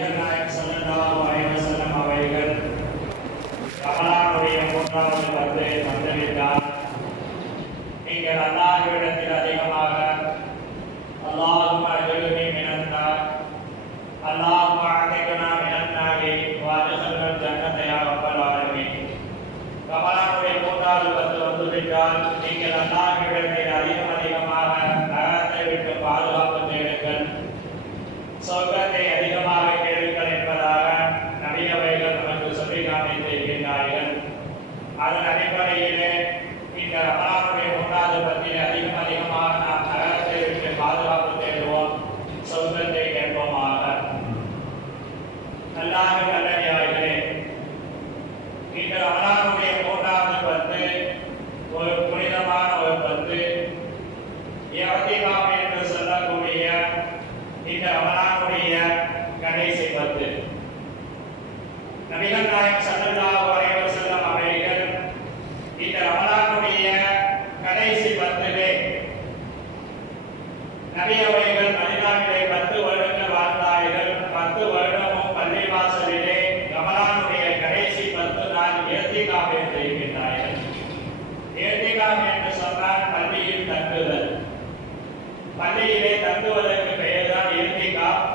நாயகம் ஸல்லல்லாஹு அலைஹி வஸல்லம் அவர்கள் ரமலானுடைய 3வது பத்தை வந்துவிட்டார். நீங்கள் அல்லாஹ்விடத்தில் அதிகமாக அல்லாஹும்ம அஜிர்னி மினன் நார், அல்லாஹும்ம அஅதிக்னா மினன் நாரி வ அத்கில்னல் ஜன்னத யா ரப்பல் ஆலமீன். ரமலானுடைய 3வது பத்து வந்துவிட்டால் நீங்கள் அல்லாஹ்விடத்தில் அதிகமாக நரகத்தை விட்டு பாதுகாப்பு தேடுங்கள், சொர்க்கத்தை அதிகமாக கேளுங்கள் என்பதாக நபி அவர்கள் நமக்கு சொல்லி காண்பித்திருக்கின்றார்கள். அதன் அடிப்படையிலே இந்த ரமலானுடைய 3வது பத்திலே அதிகமாக நாம் நரகத்தை விட்டு பாதுகாப்பு தேடுவோம், சொர்க்கத்தை கேட்போமாக. அல்லாஹ்வின் நல்லடியார்களே, இந்த ரமலானுடைய 3வது பத்து ஒரு புனிதமான ஒரு பத்து. இஅ்திகாஃப் என்று சொல்லக்கூடிய இந்த ரமலானுடைய கடைசி பத்து. நபிகள் நாயகம் ஸல்லல்லாஹு அலைஹி வஸல்லம் அவர்கள் இந்த ரமலானுடைய கடைசி பத்திலே நபி அவர்கள் மதீனாவிலே 10 வருடங்கள் வாழ்ந்தார்கள். 10 வருடமும் பள்ளிவாசலிலே ரமலானுடைய கடைசி 10 நாள் இஅ்திகாஃப் செய்கின்றார்கள். இஅ்திகாஃப் என்று சொன்னால் பள்ளியில் தங்குதல். பள்ளியிலே தங்குவதற்கு பெயர்தான் இஅ்திகாஃப்.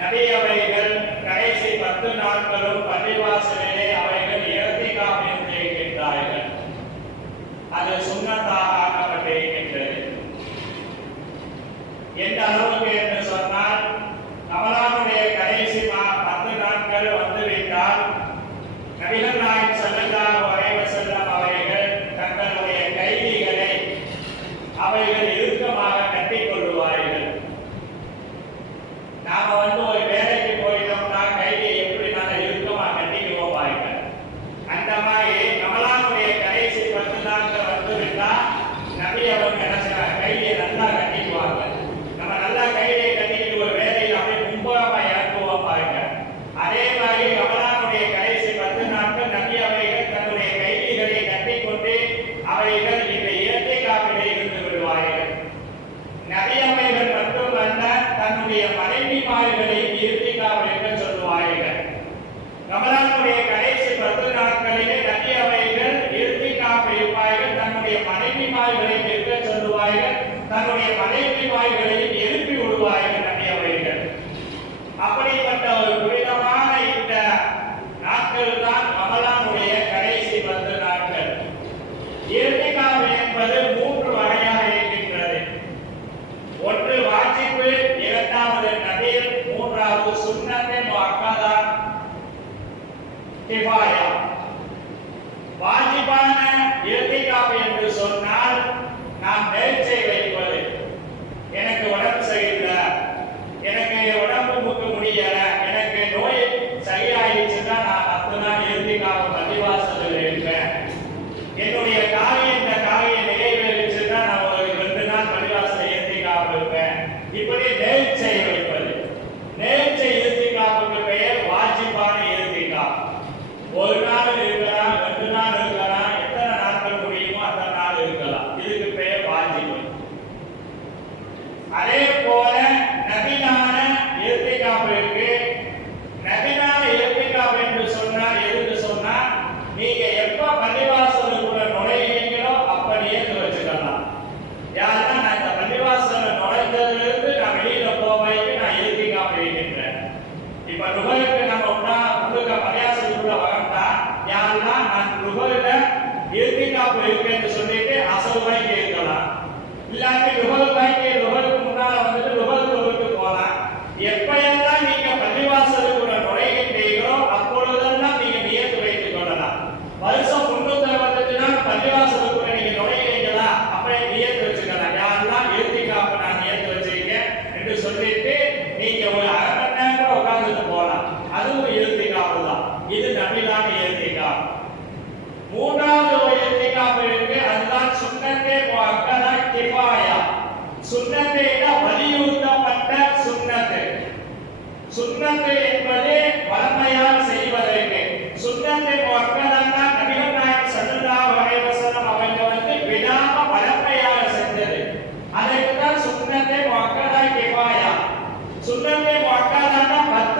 நபி அவர்கள் கடைசி 10 நாட்களும் பள்ளிவாசலிலே அவர்கள் இஅ்திகாஃப் செய்கின்றார்கள். அது சுன்னத்தாக ஆக்கப்பட்டிருக்கின்றது. எந்த அளவுக்கு என்று சொன்னால், ரமலானுடைய கடைசி 10 நாட்கள் வந்துவிட்டால் நபிகள் நாயகம் ஸல்லல்லாஹு அலைஹி வஸல்லம் அவர்கள் தங்களுடைய கைதிகளை அவைகள் இறுக்கமாக கட்டிக் கொள்வார்கள். நாம ஒரு வேலைக்கு போயிட்டோம்னா கைதியை எப்படி நாங்க இறுக்கமாக கட்டிக்குவோம் பாருங்க. அந்த மாதிரி ரமலானுடைய கடைசி 10 நாட்கள் வந்துவிட்டா நபி அவங்க என்ன செய்வாங்க, கைதியை நல்லா கட்டிக்குவாங்க. நம்ம நல்லா கைதியை கட்டிக்கிட்டு ஒரு வேலையை அப்படியே முன்பமா இறக்குவோம் பாருங்க. அதே மாதிரி ரமலானுடைய கடைசி 10 நாட்கள் நபி அவர்கள் தன்னுடைய கைதிகளை கட்டிக்கொண்டு அவைகள் இந்த இஅ்திகாஃபிலே இருந்து விடுவார்கள். நபி அவர்கள் மட்டுமல்ல, தன்னுடைய மனைவிமார்களை இஅ்திகாஃப் இருக்க சொல்லுவார்கள். ரமலானுடைய கடைசி 10 நாட்களிலே நபி அவர்கள் இஅ்திகாஃப் இருப்பார்கள். தன்னுடைய மனைவிமார்களை இருக்க சொல்லுவார்கள். தன்னுடைய மனைவிமார்களை எழுப்பி விடுவார்கள் நபி அவர்கள். அப்படிப்பட்ட ஒரு புனிதமான இந்த நாட்கள் தான் ரமலானுடைய கடைசி 10 நாட்கள். இஅ்திகாஃப் என்பது 3 வகையாக இருக்கின்றது. ஒன்று வாஜிபு, இரண்டாவது நஃபில், மூன்றாவது சுன்னத் முஅக்கதா கிஃபாயா. வாஜிபான இஅ்திகாஃப் என்று சொன்னால் நாம் நேர்ச்சை வைப்பது. எனக்கு உடம்பு சரியில்லை, எனக்கு உடம்புக்கு முடியல, எனக்கு நோய் சரியாயிடுச்சுன்னா நான் 10 நாள் இஅ்திகாஃப் பள்ளிவாசலில் இருப்பேன். என்னுடைய காரியம் இந்த காரியம் நிறைவேறிச்சுன்னா நான் ஒரு 2 நாள் பள்ளிவாசலில் இஅ்திகாஃப் இருப்பேன். இப்படி நேர்ச்சை வைப்பது. நேர்ச்சை இஅ்திகாஃப்க்கு பெயர் வாஜிபான இஅ்திகாஃப். ஒரு நாள் இருக்கலாம், 2 நாள் இருக்கலாம், எத்தனை நாட்கள் முடியுமோ அத்தனை நாள் இருக்கலாம். இதுக்கு பெயர் வாஜிபு. அதே போல நபிலான இஅ்திகாஃப் இருக்கு. நபிலான இஅ்திகாஃப் என்று சொன்னால் எதுக்கு சொன்னா, நீங்க எப்ப பள்ளிவாசலுக்குள்ள நுழைவீங்களோ அப்ப நியத்து வச்சுக்கலாம். யாருன்னா நான் இந்த பள்ளிவாசல நுழைஞ்சதிலிருந்து நான் வெளியில போவதைக்கு நான் இஅ்திகாஃப் இருக்கின்றேன். இப்ப ருஹருக்கு நம்ம உள்ளுக்க பள்ளிவாசலுக்குள்ள வரட்டா, யாருன்னா நான் ருஹர்ல இஅ்திகாஃப் இருக்கேன்னு சொல்லிட்டு அசல் வரைக்கும் இருக்கலாம். இல்லாட்டி ருஹருக்கு முன்னால வந்துட்டு ருஹருக்கு போலாம். எப்பயெல்லாம் நீங்க பள்ளிவாசலுக்குள்ள நுழைகின்றீர்களோ அப்பொழுதெல்லாம் நீங்க நியத்து வைத்துக் கொள்ளலாம். வருஷம் 365 நாள் பள்ளிவாசலுக்குள்ள நீங்க நுழைகிறீங்களா, அப்ப நியத்து வச்சுக்கலாம். யாரெல்லாம் இஅ்திகாஃப் நான் நியத்து வச்சிருக்கேன் என்று சொல்லிட்டு நீங்க ஒரு அரை மணி நேரம் உட்கார்ந்துட்டு போலாம். அதுவும் இஅ்திகாஃப் தான். இது நபிலான இஅ்திகாஃப். மூன்றாவது ஒரு இஅ்திகாஃப் இருக்கு. அதுதான் சுன்னத்தே முஅக்கதா கிஃபாயா. சுன்னத்தேனா வலியுறுத்தப்பட்ட சுன்னத்து. சுன்னத்து என்பது வழமையால் செய்வதற்கு. சுன்னத்தே முஅக்கதா நபிகள் நாயகம் ஸல்லல்லாஹு அலைஹி வஸல்லம் அவர்கள் விடாம வழமையாக செஞ்சது. அதற்கு தான் சுன்னத்தே முஅக்கதா கிஃபாயா. சுன்னத்தே முஅக்கதா 10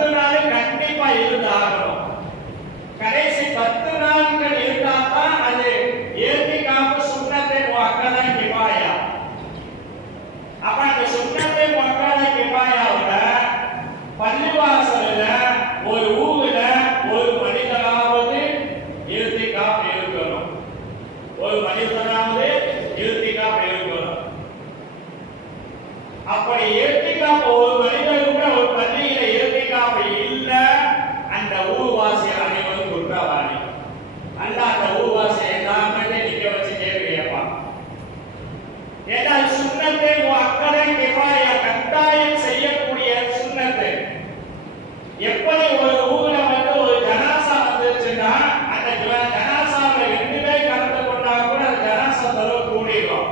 எப்படி ஒரு ஊர்ல வந்து ஒரு ஜனாசா வந்துச்சுன்னா அந்த ஜனாசாவை 2 பேர் கலந்து கொண்டா கூட அந்த ஜனாசா தொழுவு கூடிடும்.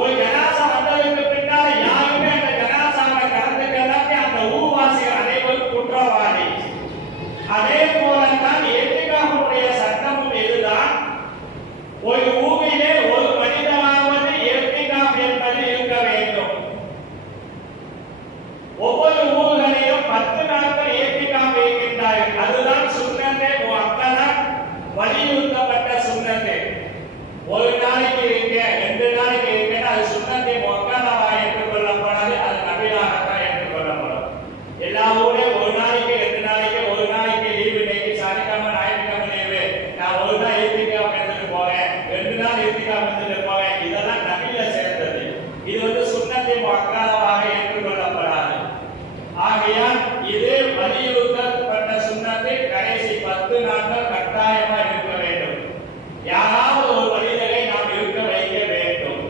ஒரு ஜனாசா வந்ததுக்கு பின்னால் யாருமே அந்த ஜனாசாவை கலந்துக்கலாமே அந்த ஊர்வாசிகள் அனைவரும் குற்றவாளி. அதே போலதான் ஏத்திகாஃபுடைய சட்டமும் இதுதான். ஒரு ஊரிலே ஒரு மனிதனாவது ஏத்திகாஃப் என்பது இருக்க வேண்டும். ஒவ்வொரு ஊர்களிலும் 10 நாட்கள் ஏத்திகாஃப் இருக்கின்றார்கள். அதுதான் சுன்னத்தே முஅக்கதா, வலியுறுத்தப்பட்ட சுன்னத்து. ஒரு நாளைக்கு இருக்க 2 நாளைக்கு இருக்க அது சுன்னத்தே முஅக்கதாவா ஏற்றுக்கொள்ளப்படாது. அது நபிலாகத்தான் ஏற்றுக்கொள்ளப்படும். எல்லா ஊரையும் ஒரு நாளைக்கு 2 நாளைக்கு ஒரு நாளைக்கு லீவு, இன்னைக்கு சனிக்கிழமை ஞாயிற்றுக்கிழமை லீவு, நான் ஒரு நாள் ஏத்திகாஃப் எடுத்துட்டு போவேன், 2 நாள் ஏத்திகாஃப் எடுத்துட்டு போவேன், இதெல்லாம் நபில சேர்ந்தது. இது வந்து சுன்னத்தே முஅக்கதாவாக ஏற்றுக்கொள்ளப்படாது. ஆகையால் இது வலியுறுத்தப்பட்ட சுன்னத்தை கடைசி 10 நாட்கள் கட்டாயமா இருக்க வேண்டும். யாராவது ஒரு மனிதரை நாம் இருக்க வைக்க வேண்டும்.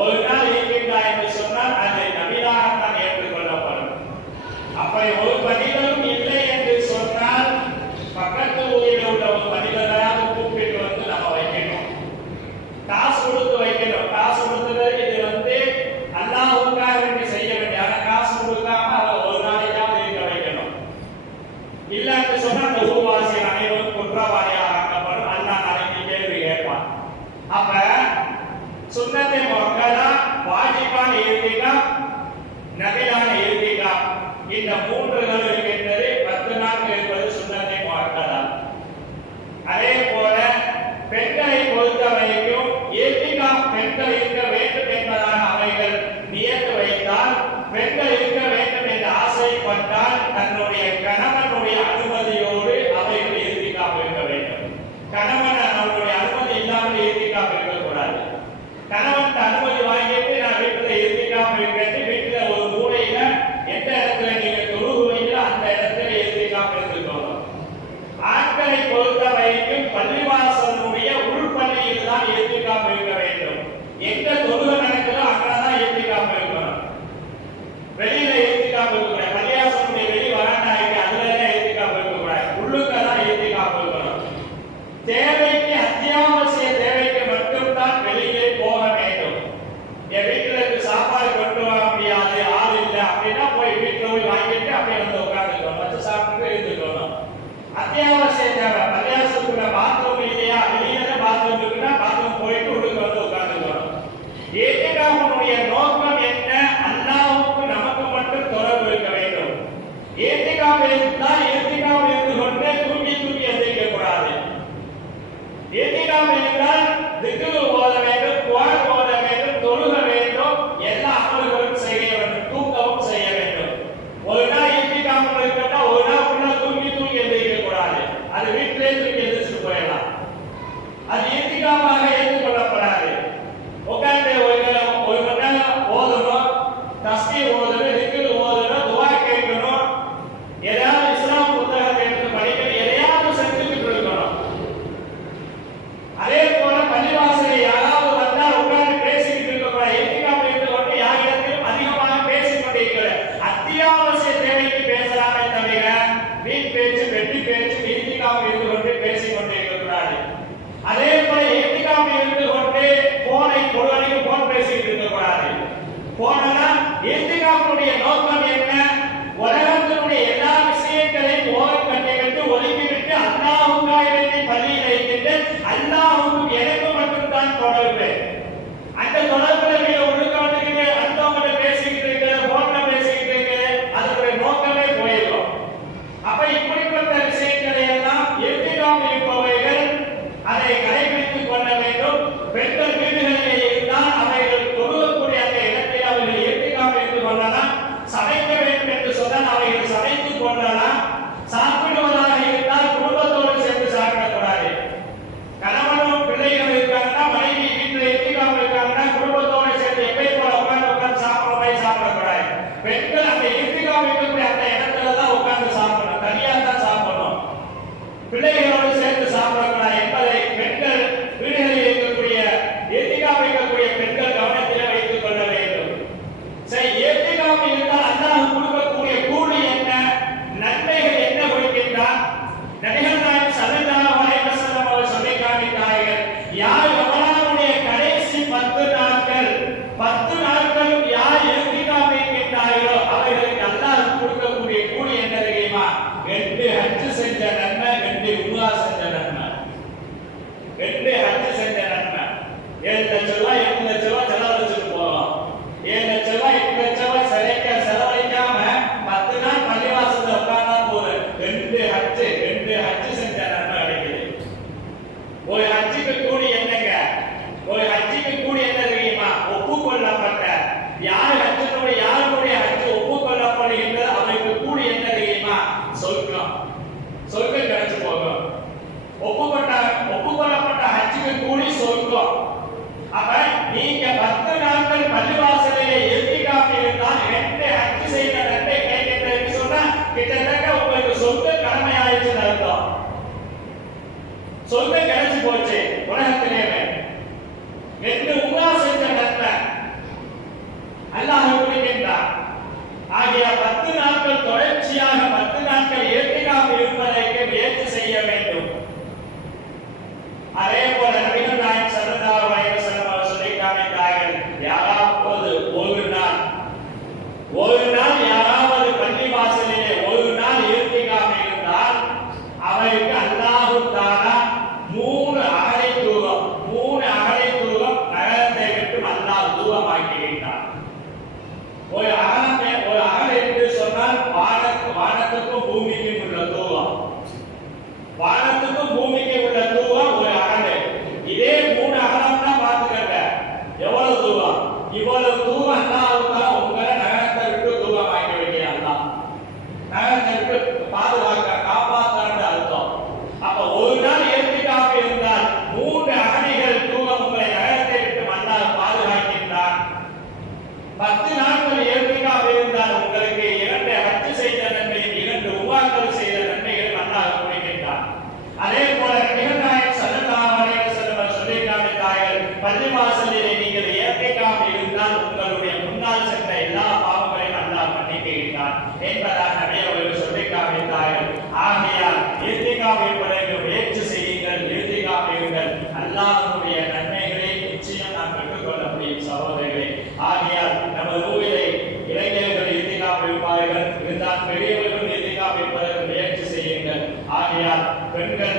ஒரு நாள் இருக்கின்றார் என்று சொன்னால் அது நபிலாகத்தான் ஏற்றுக்கொள்ளப்படும். அப்படி ஒரு மனிதரும் இல்லை என்று சொன்னால் பக்கத்து ஊரில் உள்ள ஒரு மனிதராக கூப்பிட்டு வந்து நம்ம வைக்கணும். காசு கொடுத்து வைக்கணும். காசு கொடுத்தது இது வந்து அல்லாஹ்வுக்காக வேண்டி செய்ய வேண்டிய, ஆனா காசு கொடுக்காம அதை ஒரு நாளைக்காவது இருக்க வைக்கணும். இல்ல என்று சொன்னா அந்த ஊர்வாசி அனைவரும் குற்றவாளியாக ஆக்கப்படும். அல்லாஹ் நாளைக்கு கேள்வி கேட்பான். அப்ப சுன்னத்தே முஅக்கதா, வாஜிபான இர்திகாஃப், நபிலான இர்திகாஃப், இந்த 3கள் இருக்கின்றது. 10 நாட்கள் இருப்பது சுன்னத்தே முஅக்கதா. அதே போல பெண்களை பொறுத்த வரைக்கும் இர்திகாஃப் பெண்கள் இருக்க வேண்டும் என்பதாக அவைகள் நியத்து வைத்தால், பெண்கள் இருக்க வேண்டும் என்று ஆசைப்பட்டால் தன்னுடைய கணவனுடைய அனுமதியோடு அவைகள் இர்திகாஃப் இருக்க வேண்டும். கணவன் அவருடைய அனுமதி இல்லாமல் இர்திகாஃப் இருக்கக்கூடாது. கணவன் அனுமதி வாங்கிட்டு நான் வீட்டில் இர்திகாஃப் இருக்கேன், வீட்டில் ஒரு மூலையில எந்த இடத்துல நீங்க தொழுகுவீங்களோ அந்த இடத்துல இர்திகாஃப் இருந்துக்கணும். ஆட்களை பொறுத்த வரைக்கும் பள்ளிவாசலுடைய உள்பள்ளியில் தான் இர்திகாஃப் இருக்க வேண்டும். எங்க தொழுகை நடக்குதோ அங்கதான் இர்திகாஃப் இருக்கணும். வெளியில இர்திகாஃப் இருக்கக்கூடாது. பள்ளிவாசலுடைய வெளி வராண்டா இருக்கு, அதுல எல்லாம் இர்திகாஃப் இருக்கக்கூடாது. உள்ளுக்கதான் இர்திகாஃப் இருக்கணும். தேவைக்கு, அத்தியாவசிய தேவைக்கு மட்டும்தான் வெளியே போக வேண்டும். என் வீட்டுல இருந்து சாப்பாடு கொண்டு வர முடியாது, ஆள் இல்லை அப்படின்னா போய் வீட்டுல போய் வாங்கிட்டு அப்படியே வந்து உட்காந்துக்கணும், வச்சு சாப்பிட்டு இருந்துக்கணும். அத்தியாவசிய தேவை, பள்ளிவாசலுக்குள்ள பாத்ரூம் இல்லையா, வெளியில பாத்ரூம் இருக்குன்னா பாத்ரூம் போயிட்டு உள்ளுக்கு வந்து உட்காந்துக்கணும். ஏத்திகாஃபுடைய நோக்கம் என்ன? அல்லாஹ்வுக்கு நமக்கு மட்டும் தொடர்பு இருக்க வேண்டும். ஏத்திகாஃப் இருந்தால் ஏத்திகாஃப் இருந்து கொண்டே தூக்கி தூக்கி எந்திரிக்க கூடாது. ஏத்திகாஃப் என்றால் திக்ர் ஓத வேண்டும், குர்ஆன் ஓத வேண்டும், தொழுக வேண்டும், எல்லா அமல்களும் செய்ய வேண்டும், தூங்கவும் செய்ய வேண்டும். ஒரு நாள் ஏத்திகாஃப் இருக்கட்டா ஒரு நாள் ஃபுல்லா தூக்கி தூக்கி எந்திரிக்க கூடாது. அது வீட்டிலே தூக்கி எந்திரிச்சு போயிடலாம். அது ஏத்திகாஃபாக ஏற்றுக்கொள்ளப்படாது. உட்கார்ந்து ஒரு மணி நேரம் ஓதணும், தஸ்பீஹ் ஓதணும், திக்ர் ஓதணும், துஆ கேட்கணும், ஏதாவது இஸ்லாம் புத்தகத்தை எடுத்து படிக்கணும், எதையாவது செஞ்சுக்கிட்டு இருக்கணும். அதே போல பள்ளிவாசலில் யாராவது வந்தால் உட்கார்ந்து பேசிக்கிட்டு இருக்கக்கூடாது. ஏத்திகாஃப் இருந்து கொண்டு யாரிடத்திலும் அதிகமாக பேசிக் கொண்டிருக்கிற அத்தியாவசிய தேவைக்கு பேசலாமே தவிர வீண் பேச்சு, வெட்டி பேச்சு ஏத்திகாஃப் இருந்து கொண்டு பேசிக் கொண்டிருக்கக்கூடாது. அதே போல ஏத்திகாஃப் இருந்து கொண்டு போனை பொழுதுக்கு போன் பேசிக்கிட்டு இருக்கக்கூடாது. போனெல்லாம் ஏத்திகாஃபுடைய நோக்கம் என்ன? உலகத்தினுடைய எல்லா விஷயங்களையும் ஓரம் கட்டிவிட்டு ஒதுக்கிவிட்டு அல்லாஹ்வுக்காக வேண்டி பள்ளியில் இருக்கின்ற அல்லாஹ்வுக்கு எனக்கு மட்டும்தான் தொடர்பு. அந்த தொடர்புல நீங்க ஒழுக்க வந்துக்கிட்டு அடுத்தவங்க பேசிக்கிட்டு இருக்கிற, போன்ல பேசிக்கிட்டு இருக்கிற, அதனுடைய நோக்கமே போயிடும். அப்ப இப்படிப்பட்ட விஷயங்களை எல்லாம் ஏத்திகாஃப் இருப்பவைகள் அதை கடைபிடித்துக் கொள்ள வேண்டும். பெண்கள் வீடுகளிலே இருந்தால் அவைகள் தொழுகக்கூடிய அந்த இடத்தில் அவர்கள் ஏத்திகாஃப் இருந்து கொள்ளலாம். சமைக்க வேண்டும் என்று சொன்னால் அவைகள் சமைத்துக் கொள்ளலாம். சாப்பிடுவதாக இருந்தால் குடும்பத்தோடு சேர்ந்து சாப்பிடக்கூடாது. கணவனும் பிள்ளைகள் இருக்காங்கன்னா, மனைவி வீட்டில் ஏத்திகாஃப் இருக்காங்கன்னா குடும்பத்தோடு ஒப்புக்கொள்ளப்பட்ட ஹஜ்ஜுக்கு கூலி சொர்க்கம். அப்ப நீங்க 10 நாட்கள் பள்ளிவாசலிலே இத்திகாஃப் இருந்தால் 2 ஹஜ் செய்த நன்மை கிடைக்கிறது சொன்னா கிட்டத்தட்ட உங்களுக்கு சொர்க்க கடமையாயிடுச்சுன்னு அர்த்தம். சொர்க்கம் கிடைச்சு போச்சு உலகத்திலேயே. 2 உம்ரா செஞ்ச நன்மை அல்லாஹ் கொடுக்கின்றான். ஆகிய 10 நாட்கள் தொடர்ச்சியாக 10 நாட்கள் இத்திகாஃப் இருப்பதற்கு முயற்சி செய்ய வேண்டும். அதே போல நபிகள் நாயகம் ஸல்லல்லாஹு அலைஹி வஸல்லம் அவர்கள் சொல்லி காமித்தார்கள், யாராவது ஒரு நாள் யாராவது பள்ளி வாசலிலே ஒரு நாள் இத்திகாஃப் இருந்தால் அவருக்கு அல்லாஹ் தஆலா 3 அகலை தூரம் நரகத்தை விட்டு அல்லாஹ் தூரமாக்கி விட்டார். ஒரு அகல் என்று சொன்னால் வானத்துக்கும் பூமிக்கும் உள்ள தூரம். வானத்துக்கும் பூமிக்கு உள்ள தூரம் ஒரு அகல். இதே 3 அகலம்னா பாத்துக்கங்க எவ்வளவு தூரம். இவ்வளவு தூரம் அல்லாஹ் உங்களை நரகத்தை விட்டு தூரமாக்கி வைக்கிறான். நரகத்தை விட்டு காப்பாற்றான்னு அர்த்தம். அப்ப ஒரு நாள் இத்திகாஃப் இருந்தால் 3 அகலிகள் தூரம் உங்களை நரகத்தை விட்டு அல்லாஹ் பாதுகாக்கின்றான். 10 நாட்கள் இத்திகாஃப் இருந்தால் உங்களுக்கு 2 ஹஜ் செய்த நன்மையும் 2 உம்ராக்கள் செய்த நன்மையும் அல்லாஹ் கொடுக்கின்றான். அதே போல நபிகள் நாயகம் ஸல்லல்லாஹு அலைஹி வஸல்லம் சொல்லி காமித்தார்கள், பள்ளிவாசலிலே நீங்கள் இத்திகாஃப் இருந்தால் உங்களுடைய முன்னால் சென்ற எல்லா பாவங்களையும் அல்லாஹ் மன்னிக்கின்றான் என்பதாக நபி அவர்கள் சொல்லி காமித்தார்கள். ஆகையால் இத்திகாஃப் இருப்பதற்கு முயற்சி செய்யுங்கள், இத்திகாஃப் இருங்கள். அல்லாஹ்வுடைய நன்மைகளை நிச்சயம் நாம் பெற்றுக்கொள்ள முடியும் சகோதரர்களே. ஆகையால் நமது ஊரிலே இளைஞர்கள் இத்திகாஃப் இருப்பார்கள், இருந்தால் பெரியவர்கள் இத்திகாஃப் இருப்பதற்கு முயற்சி செய்யுங்கள். ஆகையால் பெண்கள்